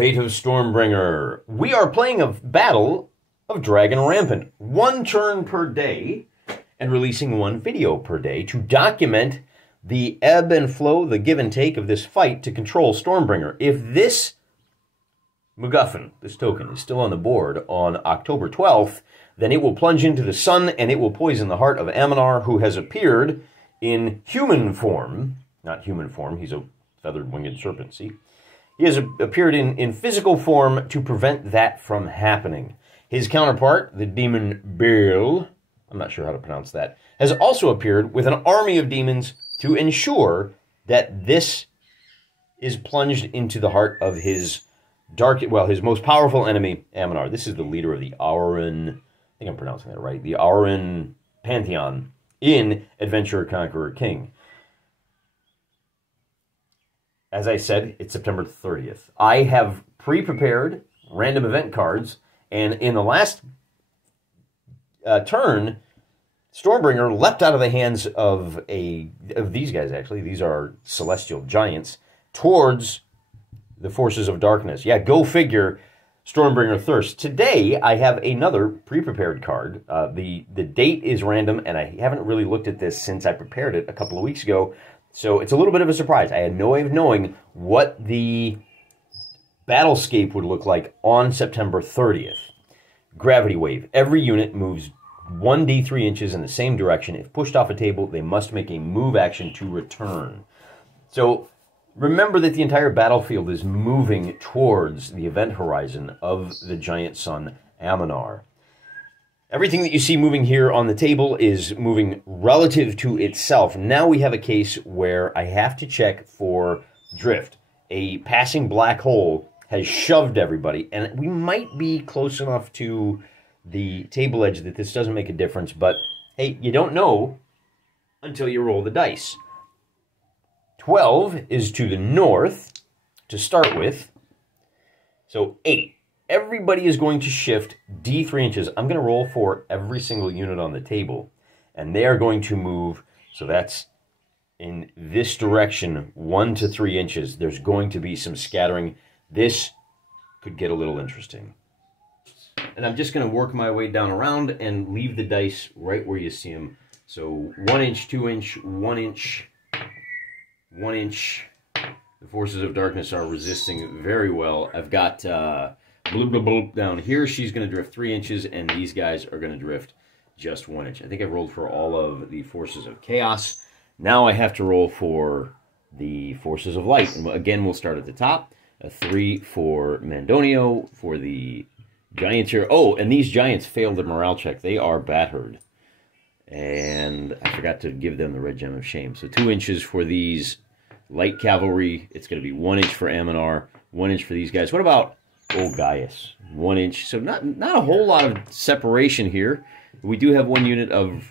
fate of Stormbringer. We are playing a battle of Dragon Rampant. 1 turn per day, and releasing 1 video per day to document the ebb and flow, the give and take of this fight to control Stormbringer. If this MacGuffin, this token, is still on the board on October 12th, then it will plunge into the sun and it will poison the heart of Ammonar, who has appeared in human form. Not human form, he's a feathered winged serpent, see? He has appeared in physical form to prevent that from happening. His counterpart, the demon Baal, I'm not sure how to pronounce that, has also appeared with an army of demons to ensure that this is plunged into the heart of his his most powerful enemy, Ammonar. This is the leader of the Auran, I think I'm pronouncing that right, the Auran Pantheon in Adventurer Conqueror King. As I said, it's September 30th. I have pre-prepared random event cards, and in the last turn, Stormbringer leapt out of the hands of these guys, actually. These are celestial giants, towards the forces of darkness. Yeah, go figure, Stormbringer Thirst. Today, I have another pre-prepared card. The date is random, and I haven't really looked at this since I prepared it a couple of weeks ago. So it's a little bit of a surprise. I had no way of knowing what the battlescape would look like on September 30th. Gravity Wave. Every unit moves 1d3 inches in the same direction. If pushed off a table, they must make a move action to return. So remember that the entire battlefield is moving towards the event horizon of the giant sun, Ammonar. Everything that you see moving here on the table is moving relative to itself. Now we have a case where I have to check for drift. A passing black hole has shoved everybody, and we might be close enough to the table edge that this doesn't make a difference, but hey, you don't know until you roll the dice. 12 is to the north to start with, so 8. Everybody is going to shift d3 inches. I'm going to roll for every single unit on the table, and they are going to move, so that's in this direction, 1 to 3 inches. There's going to be some scattering. This could get a little interesting. And I'm just going to work my way down around and leave the dice right where you see them. So 1 inch, 2 inch, 1 inch, 1 inch. The forces of darkness are resisting very well. I've got bloop, bloop, bloop down here. She's going to drift 3 inches, and these guys are going to drift just 1 inch. I think I rolled for all of the forces of chaos. Now I have to roll for the forces of light. And again, we'll start at the top. A 3 for Mandonio, for the giants here. Oh, and these giants failed the morale check. They are battered. And I forgot to give them the red gem of shame. So 2 inches for these light cavalry. It's going to be 1 inch for Ammonar, 1 inch for these guys. What about old Gaius? 1 inch. So not a whole lot of separation here. We do have 1 unit of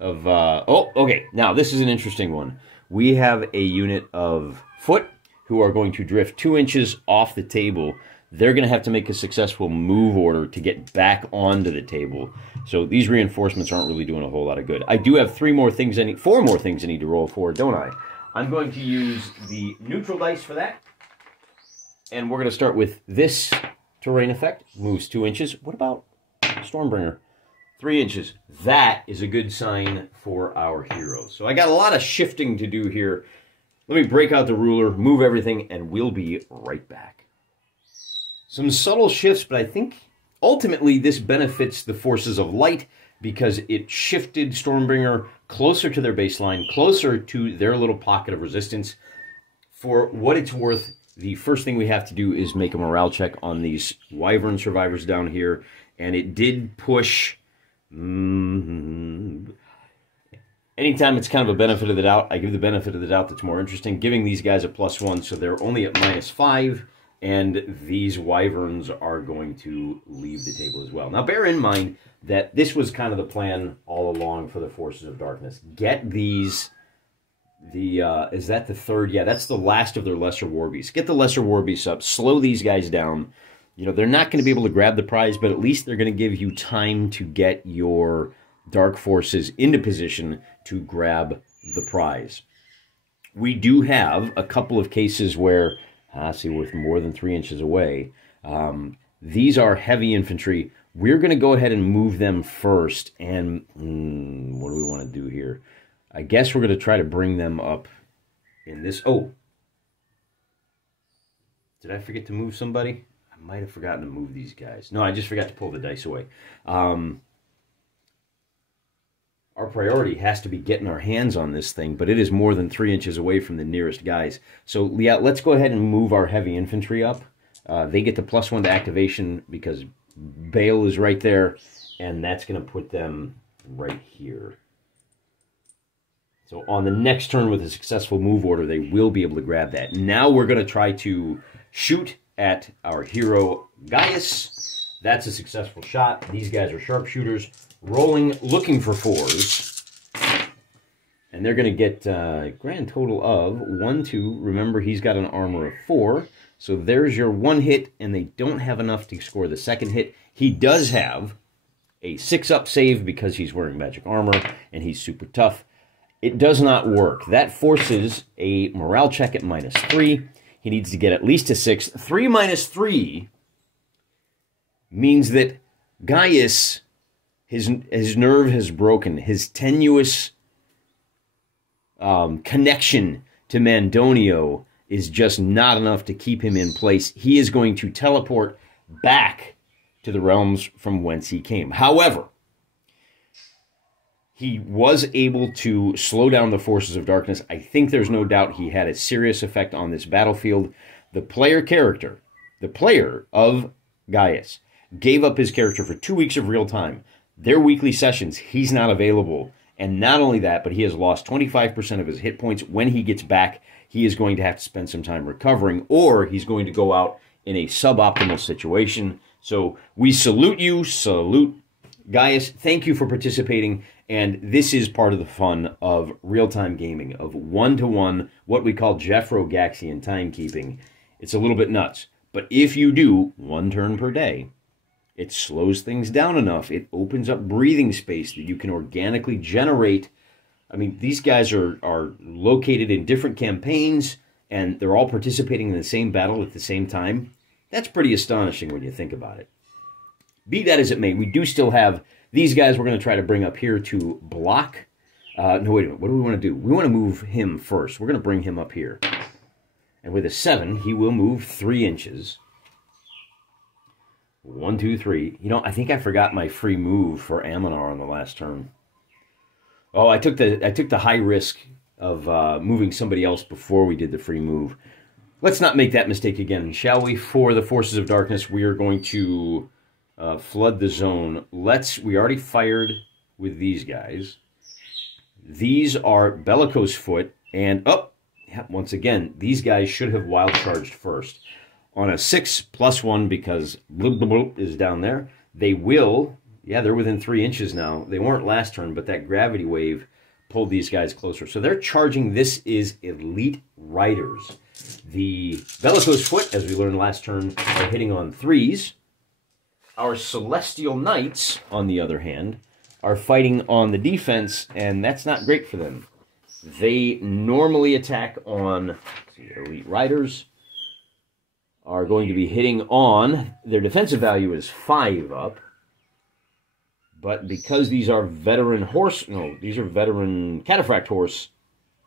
oh, okay. Now, this is an interesting one. We have a unit of foot who are going to drift 2 inches off the table. They're going to have to make a successful move order to get back onto the table. So these reinforcements aren't really doing a whole lot of good. I do have 4 more things I need to roll for, don't I? I'm going to use the neutral dice for that. And we're going to start with this terrain effect. Moves 2 inches. What about Stormbringer? 3 inches. That is a good sign for our heroes. So I got a lot of shifting to do here. Let me break out the ruler, move everything, and we'll be right back. Some subtle shifts, but I think ultimately this benefits the forces of light because it shifted Stormbringer closer to their baseline, closer to their little pocket of resistance. For what it's worth, the first thing we have to do is make a morale check on these Wyvern survivors down here, and it did push. Anytime it's kind of a benefit of the doubt, I give the benefit of the doubt that's more interesting, giving these guys a +1, so they're only at -5, and these Wyverns are going to leave the table as well. Now, bear in mind that this was kind of the plan all along for the Forces of Darkness. Get these, is that the third? Yeah, that's the last of their Lesser Warbeasts. Get the Lesser Warbeasts up, slow these guys down. You know, they're not going to be able to grab the prize, but at least they're going to give you time to get your Dark Forces into position to grab the prize. We do have a couple of cases where Hassyworth more than 3 inches away. These are heavy infantry. We're going to go ahead and move them first. And what do we want to do here? I guess we're going to try to bring them up in this. Oh, did I forget to move somebody? I might have forgotten to move these guys. No, I just forgot to pull the dice away. Our priority has to be getting our hands on this thing, but it is more than 3 inches away from the nearest guys. So, yeah, let's go ahead and move our heavy infantry up. They get the +1 to activation because Bale is right there, and that's going to put them right here. So on the next turn with a successful move order, they will be able to grab that. Now we're going to try to shoot at our hero Gaius. That's a successful shot. These guys are sharpshooters. Rolling, looking for 4s. And they're going to get a grand total of 1, 2. Remember, he's got an armor of 4. So there's your 1 hit, and they don't have enough to score the second hit. He does have a 6-up save because he's wearing magic armor, and he's super tough. It does not work. That forces a morale check at -3. He needs to get at least a 6. 3 minus 3 means that Gaius... His nerve has broken. His tenuous connection to Mandonio is just not enough to keep him in place. He is going to teleport back to the realms from whence he came. However, he was able to slow down the forces of darkness. I think there's no doubt he had a serious effect on this battlefield. The player character, the player of Gaius, gave up his character for 2 weeks of real time. Their weekly sessions, he's not available. And not only that, but he has lost 25% of his hit points. When he gets back, he is going to have to spend some time recovering, or he's going to go out in a suboptimal situation. So we salute you, salute Gaius. Thank you for participating. And this is part of the fun of real-time gaming, of one-to-one, what we call Jeffro-Gaxian timekeeping. It's a little bit nuts. But if you do 1 turn per day, it slows things down enough. It opens up breathing space that you can organically generate. I mean, these guys are located in different campaigns, and they're all participating in the same battle at the same time. That's pretty astonishing when you think about it. Be that as it may, we do still have these guys we're going to try to bring up here to block. No, wait a minute. What do we want to do? We want to move him first. We're going to bring him up here. And with a 7, he will move 3 inches. 1, 2, 3. You know, I think I forgot my free move for Aminar on the last turn. Oh, I took the high risk of moving somebody else before we did the free move. Let's not make that mistake again, shall we? For the Forces of Darkness, we are going to flood the zone. We already fired with these guys. These are Bellicose Foot, and once again, these guys should have wild charged first. On a 6 plus 1, because blub, blub, blub is down there, they will, yeah, they're within 3 inches now. They weren't last turn, but that gravity wave pulled these guys closer. So they're charging. This is Elite Riders. The Bellicose Foot, as we learned last turn, are hitting on 3s. Our Celestial Knights, on the other hand, are fighting on the defense, and that's not great for them. They normally attack on Elite Riders. Are going to be hitting on, their defensive value is 5 up, but because these are veteran horse, no, these are veteran Cataphract horse,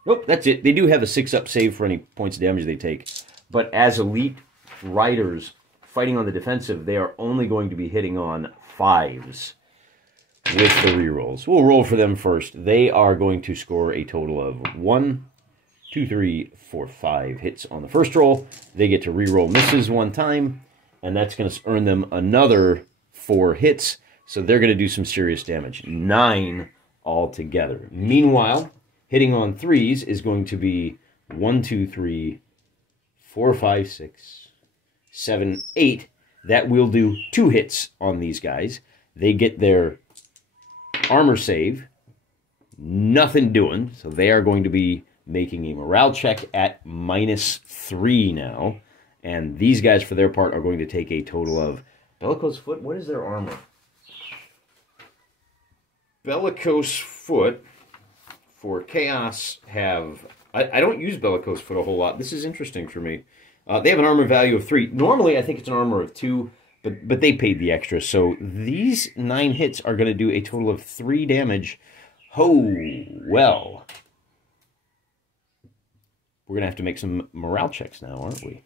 nope, that's it. They do have a 6-up save for any points of damage they take, but as Elite Riders fighting on the defensive, they are only going to be hitting on 5s with the rerolls. We'll roll for them first. They are going to score a total of 1, 2, 3, 4, 5 hits on the first roll. They get to reroll misses 1 time, and that's going to earn them another 4 hits. So they're going to do some serious damage. 9 altogether. Meanwhile, hitting on 3s is going to be 1, 2, 3, 4, 5, 6, 7, 8. That will do 2 hits on these guys. They get their armor save. Nothing doing. So they are going to be making a morale check at -3 now. And these guys, for their part, are going to take a total of... Bellicose Foot, what is their armor? Bellicose Foot, for Chaos, have... I don't use Bellicose Foot a whole lot. This is interesting for me. They have an armor value of 3. Normally, I think it's an armor of 2, but they paid the extra. So these 9 hits are going to do a total of 3 damage. Oh, well. We're going to have to make some morale checks now, aren't we?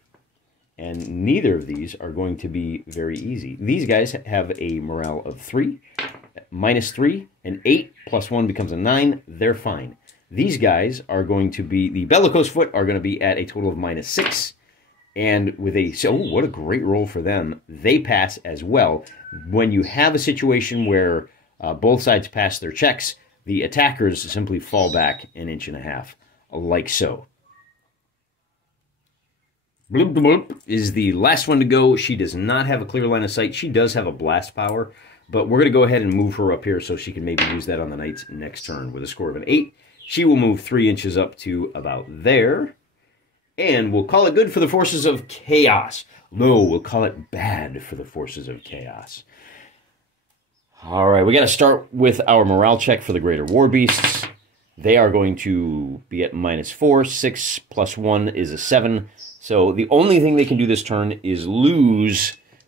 And neither of these are going to be very easy. These guys have a morale of 3, -3, and 8, +1 becomes a 9. They're fine. These guys are going to be, the Bellicose Foot are going to be at a total of -6. And with a, so what a great roll for them. They pass as well. When you have a situation where both sides pass their checks, the attackers simply fall back 1.5 inches, like so. Bloop bloop is the last one to go. She does not have a clear line of sight. She does have a blast power, but we're going to go ahead and move her up here so she can maybe use that on the Knight's next turn. With a score of an 8, she will move 3 inches up to about there. And we'll call it good for the forces of chaos. No, we'll call it bad for the forces of chaos. All right, we got to start with our morale check for the Greater War Beasts. They are going to be at -4. 6 + 1 is a 7. So the only thing they can do this turn is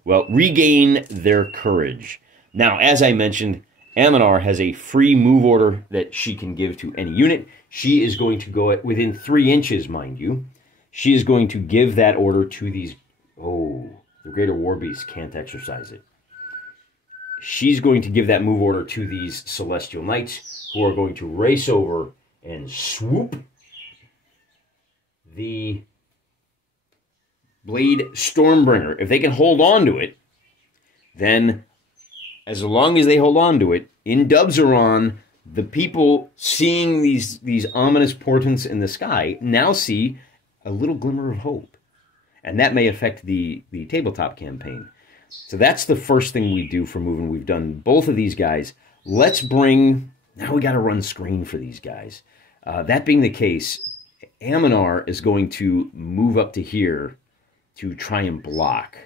regain their courage. Now, as I mentioned, Aminar has a free move order that she can give to any unit. She is going to go at within 3 inches, mind you. She is going to give that order to these... Oh, the Greater War Beasts can't exercise it. She's going to give that move order to these Celestial Knights, who are going to race over and swoop the Blade Stormbringer. If they can hold on to it, then as long as they hold on to it, in Dubzaron, the people seeing these ominous portents in the sky now see a little glimmer of hope. And that may affect the tabletop campaign. So that's the first thing we do for moving. We've done both of these guys. Let's bring... Now we got to run screen for these guys. That being the case, Aminar is going to move up to here to try and block.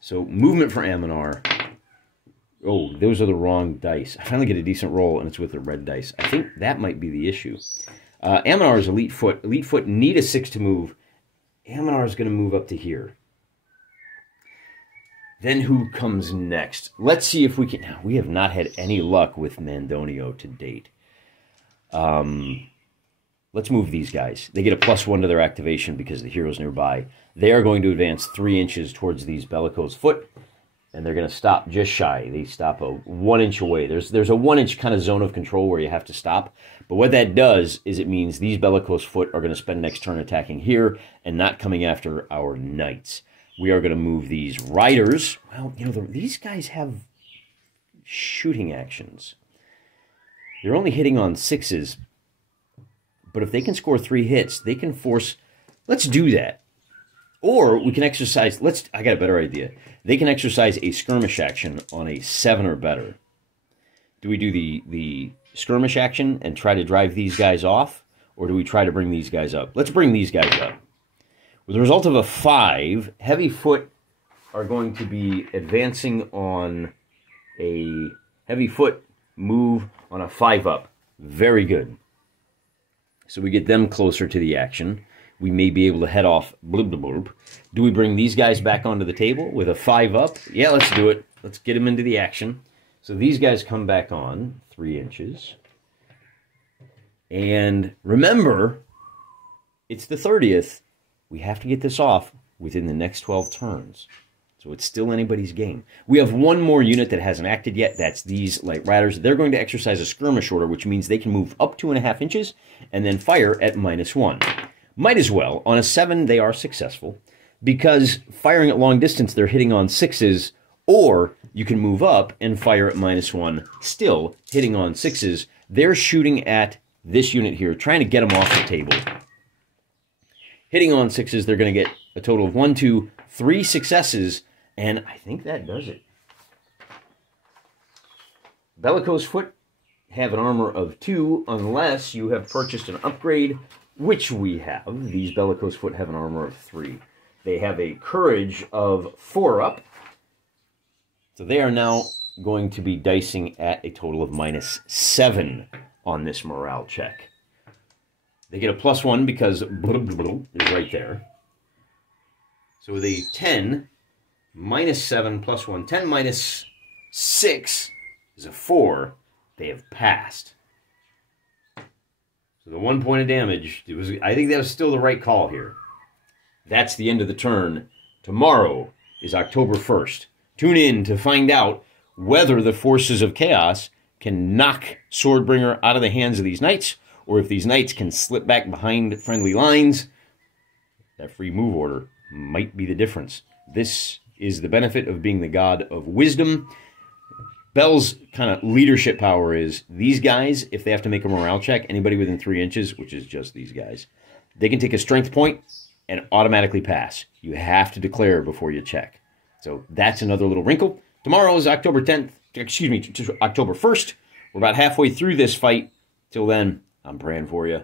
So movement for Aminar. Oh, those are the wrong dice. I finally get a decent roll, and it's with the red dice. I think that might be the issue. Aminar is Elite Foot. Elite Foot need a 6 to move. Aminar is going to move up to here. Then who comes next? Let's see if we can... Now, we have not had any luck with Mandonio to date. Let's move these guys. They get a +1 to their activation because the hero's nearby. They are going to advance 3 inches towards these Bellicose Foot, and they're going to stop just shy. They stop a 1 inch away. There's a 1 inch kind of zone of control where you have to stop. But what that does is it means these Bellicose Foot are going to spend next turn attacking here and not coming after our Knights. We are going to move these Riders. Well, you know, these guys have shooting actions. They're only hitting on 6s. But if they can score 3 hits, they can force... Let's do that. Or we can exercise... I got a better idea. They can exercise a skirmish action on a 7 or better. Do we do the skirmish action and try to drive these guys off? Or do we try to bring these guys up? Let's bring these guys up. With the result of a 5, Heavy Foot are going to be advancing on a Heavy Foot move on a 5-up. Very good. So we get them closer to the action. We may be able to head off. Blub, blub, blub. Do we bring these guys back onto the table with a 5-up? Yeah, let's do it. Let's get them into the action. So these guys come back on 3 inches. And remember, it's the 30th. We have to get this off within the next 12 turns. So it's still anybody's game. We have one more unit that hasn't acted yet. That's these Light Riders. They're going to exercise a skirmish order, which means they can move up 2.5 inches and then fire at -1. Might as well. On a 7, they are successful. Because firing at long distance, they're hitting on 6s. Or you can move up and fire at -1, still hitting on 6s. They're shooting at this unit here, trying to get them off the table. Hitting on 6s, they're going to get a total of 1, 2, 3 successes. And I think that does it. Bellicose Foot have an armor of 2 unless you have purchased an upgrade, which we have. These Bellicose Foot have an armor of 3. They have a courage of 4-up. So they are now going to be dicing at a total of -7 on this morale check. They get a +1 because is right there. So with a 10, minus 7 plus 1, 10 minus 6 is a 4. They have passed. So the 1 point of damage, I think that was still the right call here. That's the end of the turn. Tomorrow is October 1st. Tune in to find out whether the forces of chaos can knock Swordbringer out of the hands of these knights, or if these knights can slip back behind friendly lines. That free move order might be the difference. This is the benefit of being the god of wisdom. Bell's kind of leadership power is these guys, if they have to make a morale check, anybody within 3 inches, which is just these guys, they can take a strength point and automatically pass. You have to declare before you check. So that's another little wrinkle. Tomorrow is October 1st. We're about halfway through this fight. Till then, I'm praying for you.